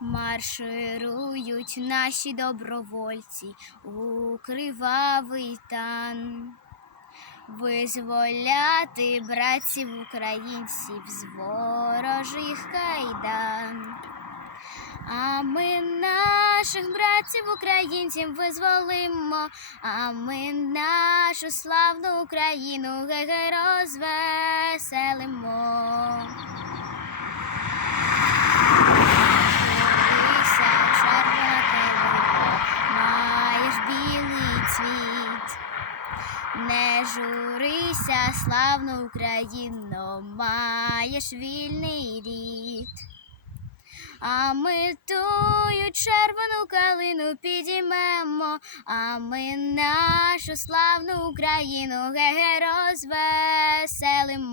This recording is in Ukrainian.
Марширують наші добровольці у кривавий тан. Визволяти братців українців з ворожих кайдан. А ми наших братців українців визволимо, а ми нашу славну Україну ге-ге розвеселимо. Дивися, червона калина, маєш білий цвіт. Не журися, славну Україно, маєш вільний рід. А ми тую червону калину підіймемо, а ми нашу славну Україну ге-ге розвеселимо.